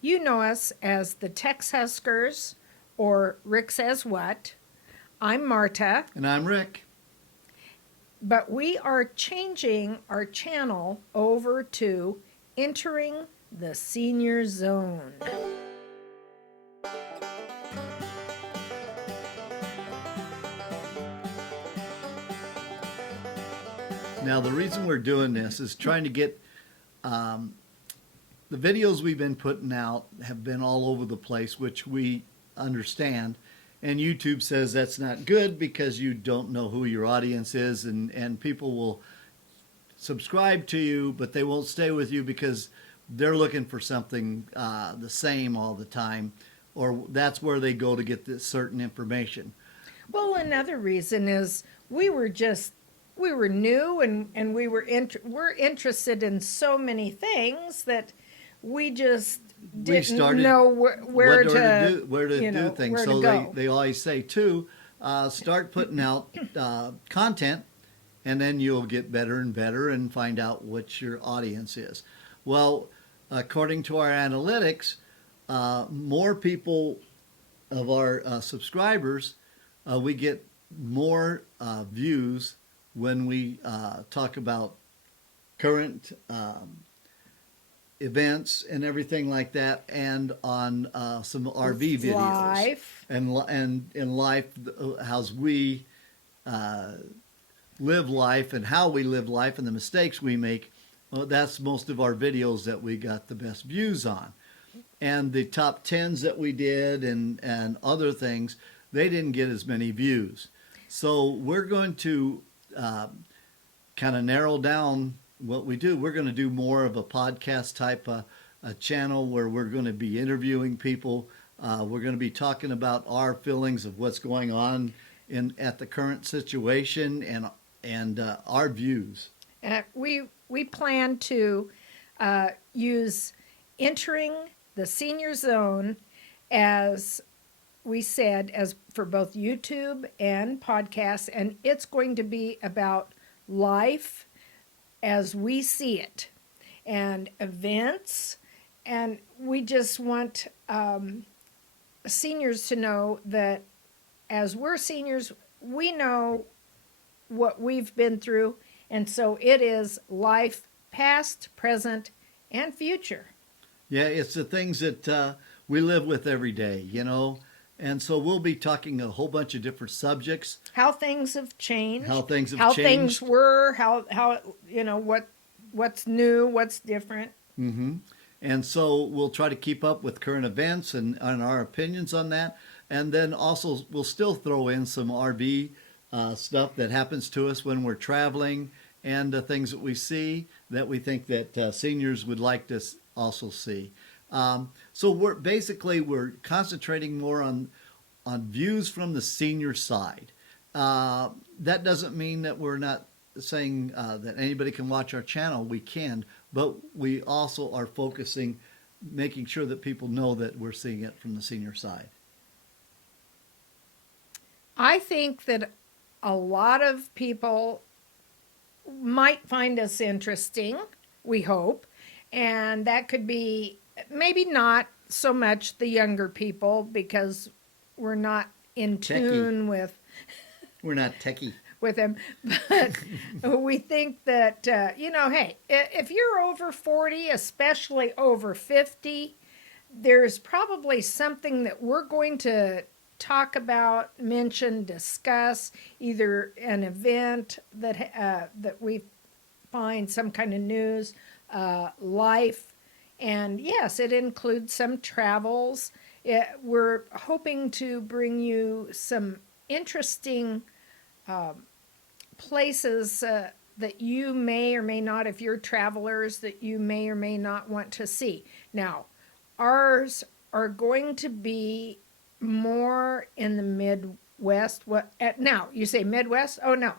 You know us as the Tex Huskers or Rick Says What. I'm Marta, And I'm Rick. but we are changing our channel over to Entering the Senior Zone. Now, the reason we're doing this is trying to get the videos we've been putting out have been all over the place, which we understand. And YouTube says that's not good because you don't know who your audience is, and people will subscribe to you, but they won't stay with you because they're looking for something the same all the time, or that's where they go to get this certain information. Well, another reason is we were new and we're interested in so many things that we just We didn't started know where to where to do things. where to So go. they always say too, start putting out content, and then you'll get better and better and find out what your audience is. Well, according to our analytics, more people of our subscribers, we get more views when we talk about current events and everything like that, and on some RV videos Life. and in life, how's we live life and how we live life and the mistakes we make. Well, that's most of our videos that we got the best views on. And the top tens that we did and other things, they didn't get as many views. So we're going to kind of narrow down what we do. We're going to do more of a podcast type a channel where we're going to be interviewing people. We're going to be talking about our feelings of what's going on at the current situation and our views. We plan to use Entering the Senior Zone, as we said, as for both YouTube and podcasts, and it's going to be about life as we see it and events, and we just want seniors to know that as we're seniors, we know what we've been through, and so it is life past, present, and future. Yeah, it's the things that we live with every day, you know. And so we'll be talking a whole bunch of different subjects, How things have changed, how things have how changed. things were, how what's new, what's different. hmm And so we'll try to keep up with current events and our opinions on that. And then also we'll still throw in some RV stuff that happens to us when we're traveling, and things that we see that we think that seniors would like to also see. So we're concentrating more on views from the senior side. That doesn't mean that we're not saying that anybody can watch our channel. We can, but we also are focusing, making sure that people know that we're seeing it from the senior side. I think that a lot of people might find us interesting, we hope, and that could be maybe not so much the younger people because we're not in Techie. tune We're not techie. with them, but we think that hey, if you're over 40, especially over 50, there's probably something that we're going to talk about, mention, discuss, either an event that we find, some kind of news, life, and yes, it includes some travels. We're hoping to bring you some interesting places that you may or may not, if you're travelers, that you may or may not want to see. Now, ours are going to be more in the Midwest. Now you say Midwest? Oh no,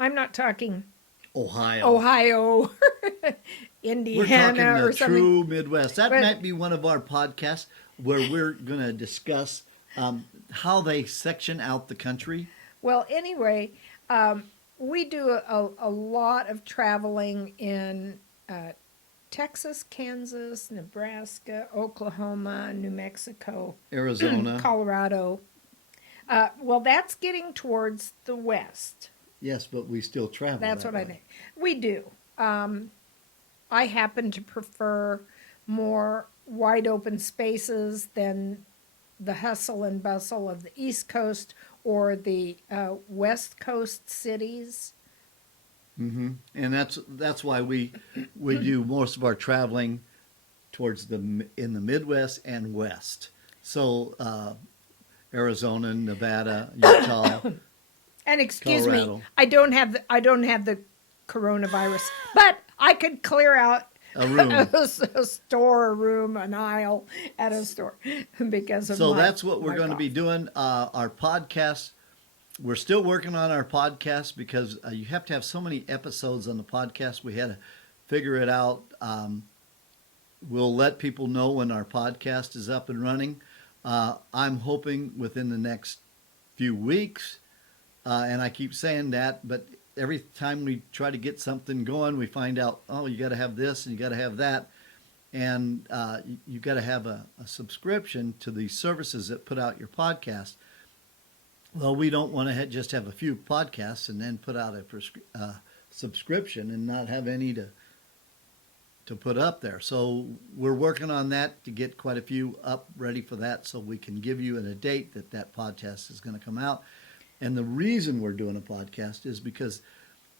I'm not talking Ohio, We're Indiana, talking or the something. true Midwest. That But might be one of our podcasts where we're going to discuss how they section out the country. well, anyway, we do a lot of traveling in Texas, Kansas, Nebraska, Oklahoma, New Mexico, Arizona. Colorado. Well, that's getting towards the west. Yes, but we still travel. That's that what I way. think. We do. I happen to prefer more wide open spaces than the hustle and bustle of the East Coast or the West Coast cities. And that's why we do most of our traveling towards in the Midwest and West. So Arizona, Nevada, Utah, And excuse me, Colorado. I don't have the coronavirus, but I could clear out A room. a store, a room, an aisle at a store because of So my, that's what we're my going to cough. be doing. Our podcast. We're still working on our podcast because you have to have so many episodes on the podcast. We had to figure it out. We'll let people know when our podcast is up and running. I'm hoping within the next few weeks. And I keep saying that, but every time we try to get something going, we find out, oh, you got to have this and you got to have that. And you got to have a subscription to the services that put out your podcast. Well, we don't want to just have a few podcasts and then put out a subscription and not have any to put up there. So we're working on that to get quite a few up ready for that so we can give you a date that podcast is going to come out. And the reason we're doing a podcast is because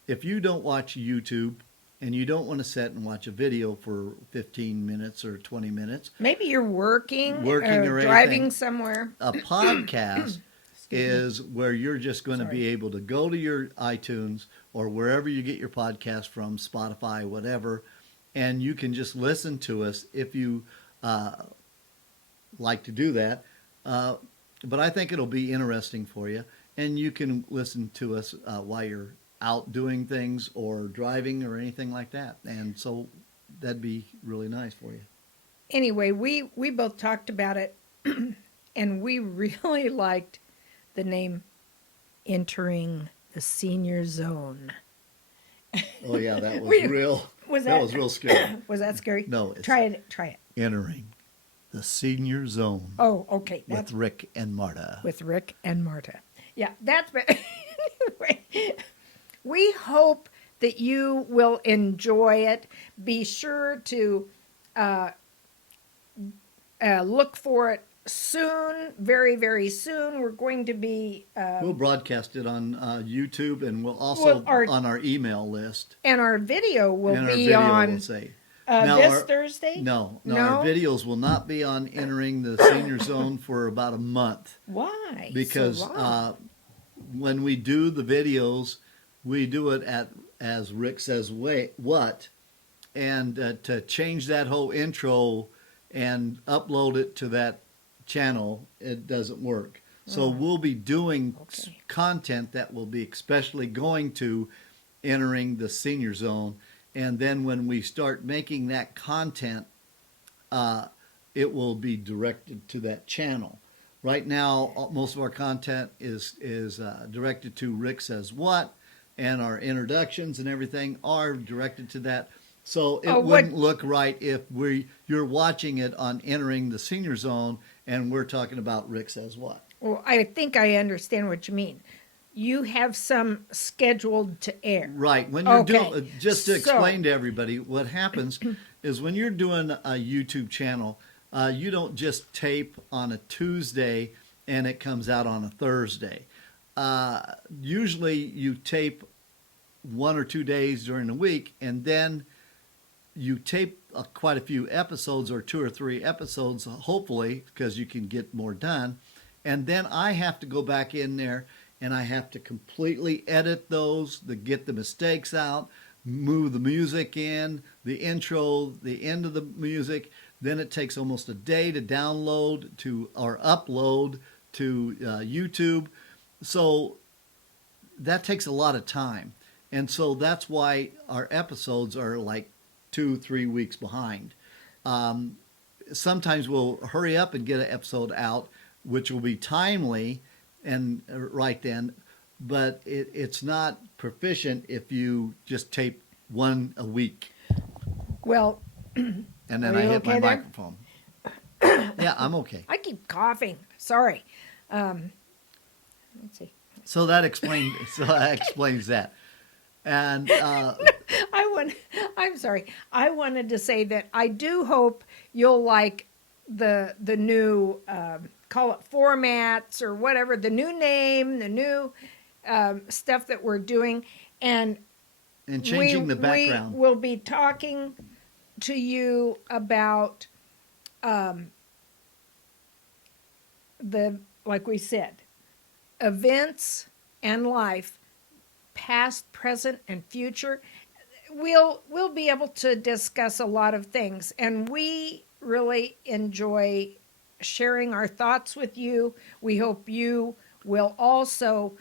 if you don't watch YouTube and you don't want to sit and watch a video for 15 minutes or 20 minutes, Maybe you're working or driving anything, somewhere. a podcast is where you're just going to Sorry. be able to go to your iTunes or wherever you get your podcast from, Spotify, whatever, and you can just listen to us if you like to do that. But I think it'll be interesting for you, and you can listen to us while you're out doing things or driving or anything like that. And so that'd be really nice for you. Anyway, we both talked about it, and we really liked the name Entering the Senior Zone. Oh yeah, that was We- real. Was that was real scary. Was that scary? No, it's Try it. Try it. Entering the senior zone Oh, okay. with That's Rick and Marta. with Rick and Marta. Yeah, that's. Anyway, we hope that you will enjoy it. Be sure to look for it soon, very, very soon. We're going to be, We'll broadcast it on YouTube, and we'll also Well, our- on our email list. and our video will And our be video on will say. Now, this our- Thursday. No, No? our videos will not be on entering the senior zone for about a month Why? because So long? when we do the videos, we do it as Rick says, wait, what? And to change that whole intro and upload it to that channel, it doesn't work. So we'll be doing Okay. content that will be especially going to entering the senior zone. And then when we start making that content, it will be directed to that channel. Right now, most of our content is directed to Rick Says What, and our introductions and everything are directed to that. So it Oh, what- wouldn't look right if you're watching it on entering the senior zone and we're talking about Rick Says What. Well, I think I understand what you mean. You have some scheduled to air. Right. When you're Okay. doing, just to So- explain to everybody, what happens is when you're doing a YouTube channel, you don't just tape on a Tuesday and it comes out on a Thursday. Usually you tape 1 or 2 days during the week, and then you tape quite a few episodes, or 2 or 3 episodes, hopefully, because you can get more done. And then I have to go back in there and I have to completely edit those to get the mistakes out, move the music in, the intro, the end of the music. Then it takes almost a day to download or upload to YouTube. So that takes a lot of time. And so that's why our episodes are like 2-3 weeks behind. Sometimes we'll hurry up and get an episode out, which will be timely and right then, but it's not proficient if you just tape one a week. Well, And then Are I you hit my okay there? microphone. Yeah, I'm okay. I keep coughing. Sorry. Let's see. So that explains that. And I'm sorry. I wanted to say that I do hope you'll like the new call it formats or whatever, the new name, the new stuff that we're doing, and changing the background. We will be talking to you about the, like we said, events and life, past, present, and future. We'll be able to discuss a lot of things, and we really enjoy sharing our thoughts with you. We hope you will also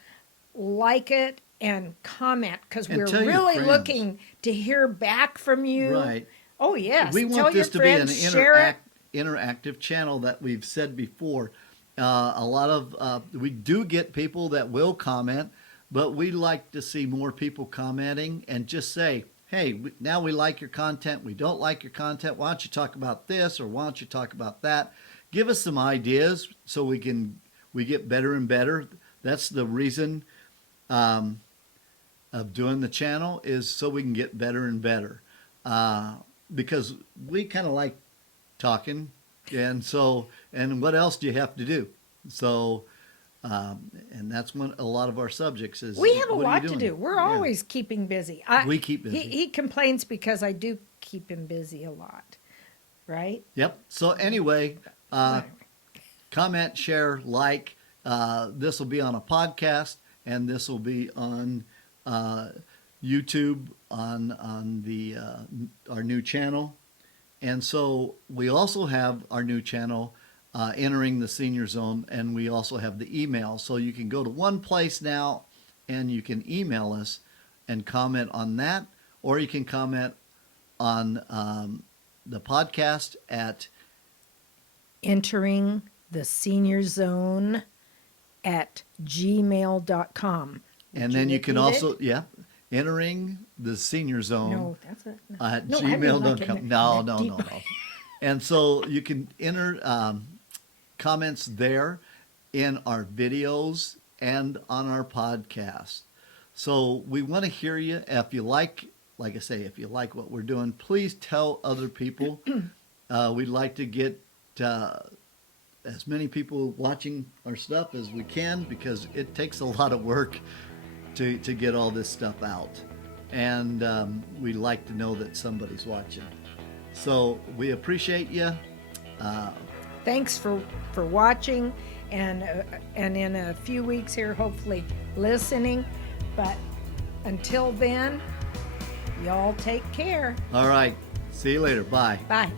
like it and comment, because And we're tell your really friends. looking to hear back from you. Right. Oh yes. We Tell want your this to be an friends, share it. interactive channel that we've said before. A lot of we do get people that will comment, but we like to see more people commenting and just say, hey, now we like your content, we don't like your content, why don't you talk about this, or why don't you talk about that? Give us some ideas so we get better and better. That's the reason of doing the channel, is so we can get better and better. Because we kind of like talking, and what else do you have to do? So, and that's a lot of our subjects is. We have a what are you lot to doing? do. We're Yeah. always keeping busy. We keep busy. He complains because I do keep him busy a lot, right? Yep. So anyway, Anyway. comment, share, like. This will be on a podcast, and this will be on YouTube on the our new channel. And so we also have our new channel, Entering the Senior Zone, and we also have the email. So you can go to one place now, and you can email us and comment on that, or you can comment on the podcast at Entering the Senior Zone at gmail.com. and then you can repeat also it? Entering the Senior Zone No, that's it. No. at No, I mean like gmail.com. in No, the no, deep- no, no. And so you can enter comments there in our videos and on our podcast. So we want to hear you. If you like I say, if you like what we're doing, please tell other people. We'd like to get as many people watching our stuff as we can, because it takes a lot of work to get all this stuff out. And we like to know that somebody's watching. So we appreciate you. Thanks for watching, and in a few weeks here, hopefully listening. But until then, y'all take care. All right. See you later. Bye. Bye.